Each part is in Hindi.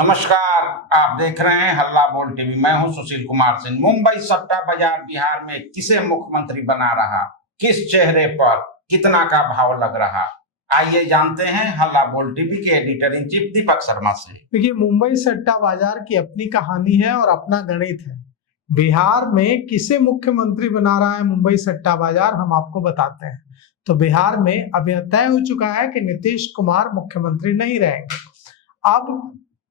नमस्कार। आप देख रहे हैं हल्ला बोल टीवी। मैं हूं सुशील कुमार सिंह। मुंबई सट्टा बाजार बिहार में किसे मुख्यमंत्री बना रहा, किस चेहरे पर कितना का भाव लग रहा, आइए जानते हैं हल्ला बोल टीवी के editor in chief Deepak Sharma से। देखिए, मुंबई सट्टा बाजार की अपनी कहानी है और अपना गणित है। बिहार में किसे मुख्यमंत्री बना रहा है मुंबई सट्टा बाजार, हम आपको बताते हैं। तो बिहार में अब यह तय हो चुका है कि नीतीश कुमार मुख्यमंत्री नहीं रहेंगे। अब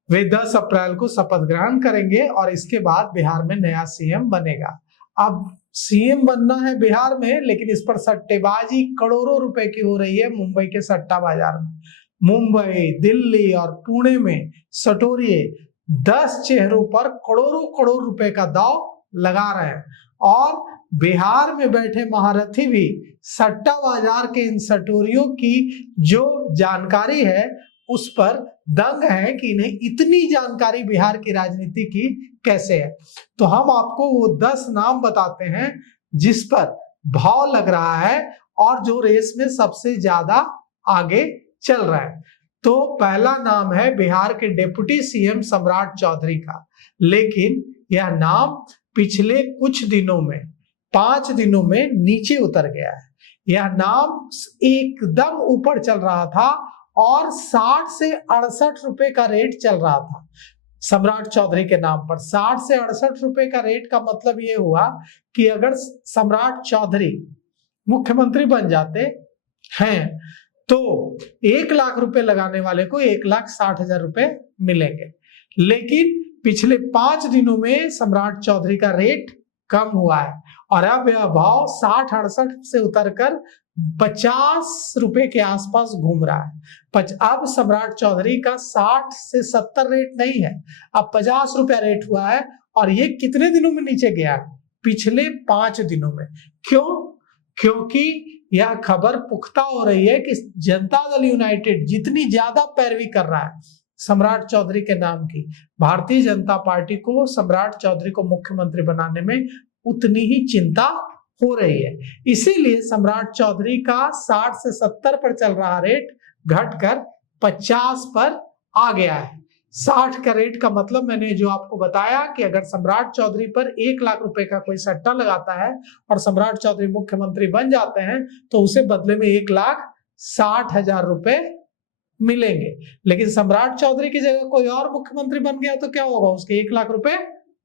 वे 10 अप्रैल को शपथ ग्रहण करेंगे और इसके बाद बिहार में नया सीएम बनेगा। अब सीएम बनना है बिहार में, लेकिन इस पर सट्टेबाजी करोड़ों रुपए की हो रही है मुंबई के सट्टा बाजार में। मुंबई, दिल्ली और पुणे में सटोरिये 10 चेहरों पर करोड़ों करोड़ रुपए का दांव लगा रहे हैं और बिहार में बैठे महारथी भी सट्टा बाजार के इन सटोरियों की जो जानकारी है उस पर दंग है कि इन्हें इतनी जानकारी बिहार की राजनीति की कैसे है। तो हम आपको वो 10 नाम बताते हैं जिस पर भाव लग रहा है और जो रेस में सबसे ज्यादा आगे चल रहा है। तो पहला नाम है बिहार के डिप्टी सीएम सम्राट चौधरी का, लेकिन यह नाम पिछले कुछ दिनों में 5 दिनों में नीचे उतर गया है। यह नाम एकदम ऊपर चल रहा था और 60 से 68 रुपए का रेट चल रहा था सम्राट चौधरी के नाम पर। 60 से 68 रुपए का रेट का मतलब ये हुआ कि अगर सम्राट चौधरी मुख्यमंत्री बन जाते हैं तो 1 लाख रुपए लगाने वाले को 1,60,000 रुपए मिलेंगे। लेकिन पिछले 5 दिनों में सम्राट चौधरी का रेट कम हुआ है और अब यह भाव 60-68 से उतरकर 50 रुपए के आसपास घूम रहा है। अब सम्राट चौधरी का 60 से 70 रेट नहीं है, अब 50 रुपया रेट हुआ है और ये कितने दिनों में नीचे गया है? पिछले 5 दिनों में। क्यों? क्योंकि यह खबर पुख्ता हो रही है कि जनता दल यूनाइटेड जितनी ज्यादा पैरवी कर रहा है सम्राट चौधरी के नाम की, भारतीय जनता पार्टी को सम्राट चौधरी को मुख्यमंत्री बनाने में उतनी ही चिंता हो रही है। इसीलिए सम्राट चौधरी का 60 से 70 पर चल रहा रेट घटकर 50 पर आ गया है। 60 का रेट का मतलब मैंने जो आपको बताया कि अगर सम्राट चौधरी पर 1 लाख रुपए का कोई सट्टा लगाता है और सम्राट चौधरी मुख्यमंत्री बन जाते हैं तो उसे बदले में 1,60,000 रुपए मिलेंगे। लेकिन सम्राट चौधरी की जगह कोई और मुख्यमंत्री बन गया तो क्या होगा? उसके 1 लाख रुपए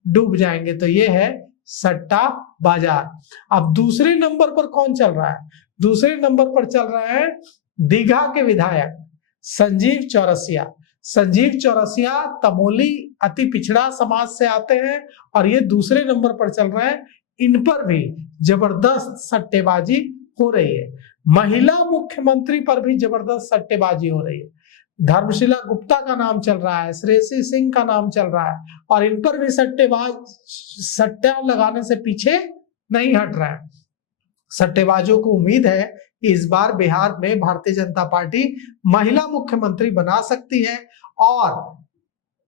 डूब जाएंगे। तो ये है सट्टा बाजार। अब दूसरे नंबर पर कौन चल रहा है? दूसरे नंबर पर चल रहा है दीघा के विधायक संजीव चौरसिया। संजीव चौरसिया तमोली अति पिछड़ा समाज से आते हैं और ये दूसरे नंबर पर चल रहे हैं। इन पर भी जबरदस्त सट्टेबाजी हो रही है। महिला मुख्यमंत्री पर भी जबरदस्त सट्टेबाजी हो रही है। धर्मशिला गुप्ता का नाम चल रहा है, श्रेयसी सिंह का नाम चल रहा है और इन पर भी सट्टा लगाने से पीछे नहीं हट रहा है। सट्टेबाजों को उम्मीद है कि इस बार बिहार में भारतीय जनता पार्टी महिला मुख्यमंत्री बना सकती है और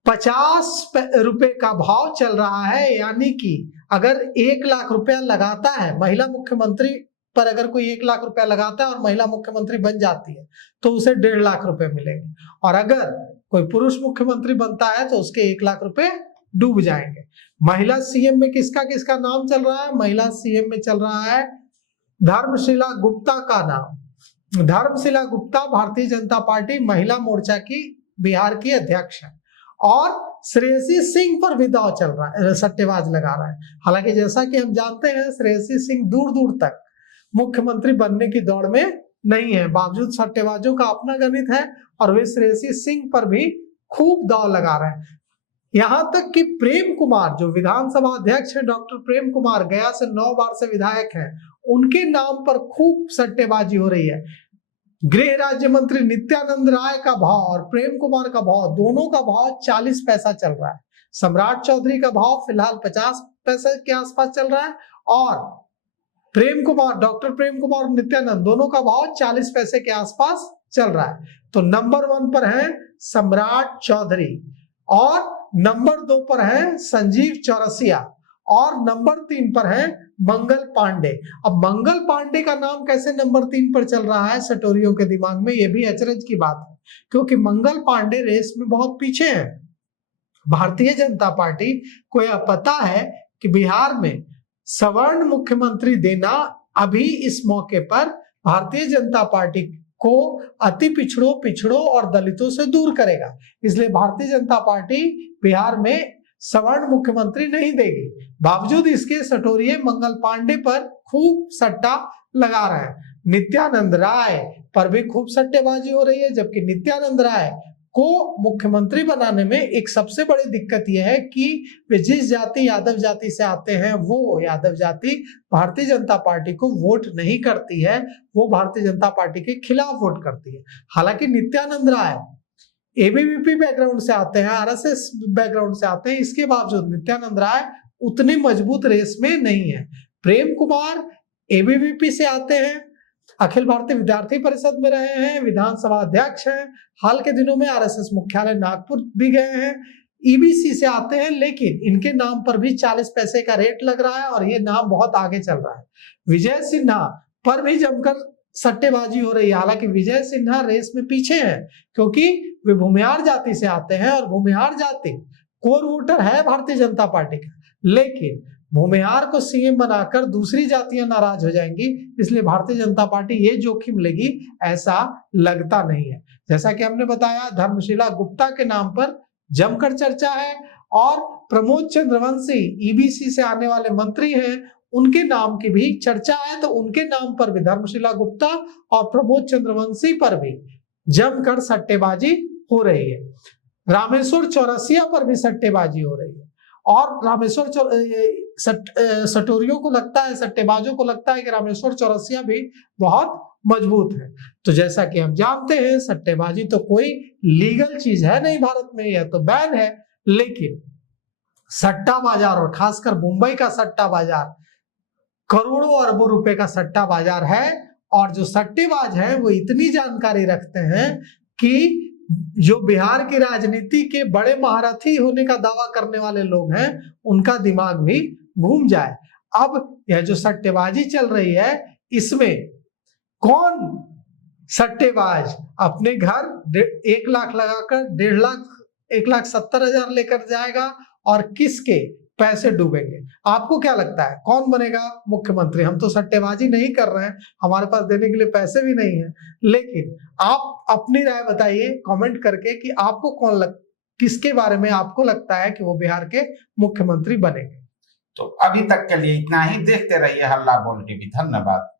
50 रुपए का भाव चल रहा है। यानी कि अगर 1 लाख रुपया लगाता है महिला मुख्यमंत्री पर, अगर कोई 1 लाख रुपया लगाता है और महिला मुख्यमंत्री बन जाती है तो उसे 1.5 लाख रुपए मिलेंगे और अगर कोई पुरुष मुख्यमंत्री बनता है तो उसके 1 लाख रुपए डूब जाएंगे। महिला सीएम में किसका किसका नाम चल रहा है? महिला सीएम में चल रहा है धर्मशिला गुप्ता का नाम। धर्मशिला गुप्ता भारतीय जनता पार्टी महिला मोर्चा की बिहार की अध्यक्ष है और श्रेयसी सिंह पर भी दांव चल रहा है, सट्टेबाज लगा रहा है। हालांकि जैसा कि हम जानते हैं श्रेयसी सिंह दूर दूर तक मुख्यमंत्री बनने की दौड़ में नहीं है, बावजूद सट्टेबाजों का अपना गणित है और वे श्रेयसी सिंह पर भी खूब दांव लगा रहे हैं। यहां तक कि प्रेम कुमार जो विधानसभा अध्यक्ष है, डॉक्टर प्रेम कुमार गया से 9 बार से विधायक हैं, उनके नाम पर खूब सट्टेबाजी हो रही है। गृह राज्य मंत्री नित्यानंद राय का भाव और प्रेम कुमार का भाव, दोनों का भाव 40 पैसा चल रहा है। सम्राट चौधरी का भाव फिलहाल 50 पैसे के आसपास चल रहा है और प्रेम कुमार, डॉक्टर प्रेम कुमार और नित्यानंद दोनों का भाव 40 पैसे के आसपास चल रहा है। तो नंबर 1 पर है सम्राट चौधरी और नंबर 2 पर है संजीव चौरसिया और नंबर 3 पर है मंगल पांडे। अब मंगल पांडे का नाम कैसे नंबर 3 पर चल रहा है सटोरियों के दिमाग में, ये भी अचरज की बात है क्योंकि मंगल पांडे रेस में बहुत पीछे हैं। भारतीय जनता पार्टी को यह पता है कि बिहार में सवर्ण मुख्यमंत्री देना अभी इस मौके पर भारतीय जनता पार्टी को अति पिछड़ों और दलितों से दूर करेगा। इसलिए भारतीय जनता पार्टी बिहार में सवर्ण मुख्यमंत्री नहीं देगी। बावजूद इसके सटोरिये मंगल पांडे पर खूब सट्टा लगा रहे हैं। नित्यानंद राय पर भी खूब सट्टेबाजी हो रही है, जबकि नित्यानंद राय को मुख्यमंत्री बनाने में एक सबसे बड़ी दिक्कत यह है कि वे जिस जाति यादव जाति से आते हैं, वो यादव जाति भारतीय जनता पार्टी को वोट नहीं करती है, वो भारतीय जनता पार्टी के खिलाफ वोट करती है। हालांकि नित्यानंद राय एबीवीपी बैकग्राउंड से आते हैं, आरएसएस बैकग्राउंड से आते हैं, इसके बावजूद नित्यानंद राय उतनी मजबूत रेस में नहीं है। प्रेम कुमार एबीवीपी से आते हैं, अखिल भारतीय विद्यार्थी परिषद में रहे हैं, विधानसभा अध्यक्ष हैं, हाल के दिनों में आरएसएस मुख्यालय नागपुर भी गए हैं, ईबीसी से आते हैं, लेकिन इनके नाम पर भी 40 पैसे का रेट लग रहा है और ये नाम बहुत आगे चल रहा है। विजय सिन्हा पर भी जमकर सट्टेबाजी हो रही है। हालांकि विजय सिन्हा रेस में पीछे हैं क्योंकि वे भूमिहार जाति से आते हैं और भूमिहार जाति कोर वोटर है भारतीय जनता पार्टी का, लेकिन भूमिहार को सीएम बनाकर दूसरी जातियां नाराज हो जाएंगी, इसलिए भारतीय जनता पार्टी ये जोखिम लेगी ऐसा लगता नहीं है। जैसा कि हमने बताया, धर्मशिला गुप्ता के नाम पर जमकर चर्चा है और प्रमोद चंद्रवंशी ईबीसी से आने वाले मंत्री हैं, उनके नाम की भी चर्चा है। तो उनके नाम पर भी, धर्मशिला गुप्ता और प्रमोद चंद्रवंशी पर भी जमकर सट्टेबाजी हो रही है। रामेश्वर चौरसिया पर भी सट्टेबाजी हो रही है और रामेश्वर सटोरियों को लगता है, सट्टेबाजों को लगता है कि रामेश्वर चौरसिया भी बहुत मजबूत है। तो जैसा कि हम जानते हैं, सट्टेबाजी तो कोई लीगल चीज है नहीं भारत में, यह तो बैन है, लेकिन सट्टा बाजार और खासकर मुंबई का सट्टा बाजार करोड़ों अरबों रुपए का सट्टा बाजार है और जो सट्टेबाज हैं वो इतनी जानकारी रखते हैं कि जो बिहार की राजनीति के बड़े महारथी होने का दावा करने वाले लोग हैं, उनका दिमाग भी घूम जाए। अब यह जो सट्टेबाजी चल रही है, इसमें कौन सट्टेबाज अपने घर 1 लाख लगाकर 1.5 लाख 1,70,000 लेकर जाएगा और किसके पैसे डूबेंगे? आपको क्या लगता है कौन बनेगा मुख्यमंत्री? हम तो सट्टेबाजी नहीं कर रहे हैं, हमारे पास देने के लिए पैसे भी नहीं है, लेकिन आप अपनी राय बताइए कमेंट करके कि आपको किसके बारे में आपको लगता है कि वो बिहार के मुख्यमंत्री बनेंगे। तो अभी तक के लिए इतना ही। देखते रहिए हल्ला बोल टीवी। धन्यवाद।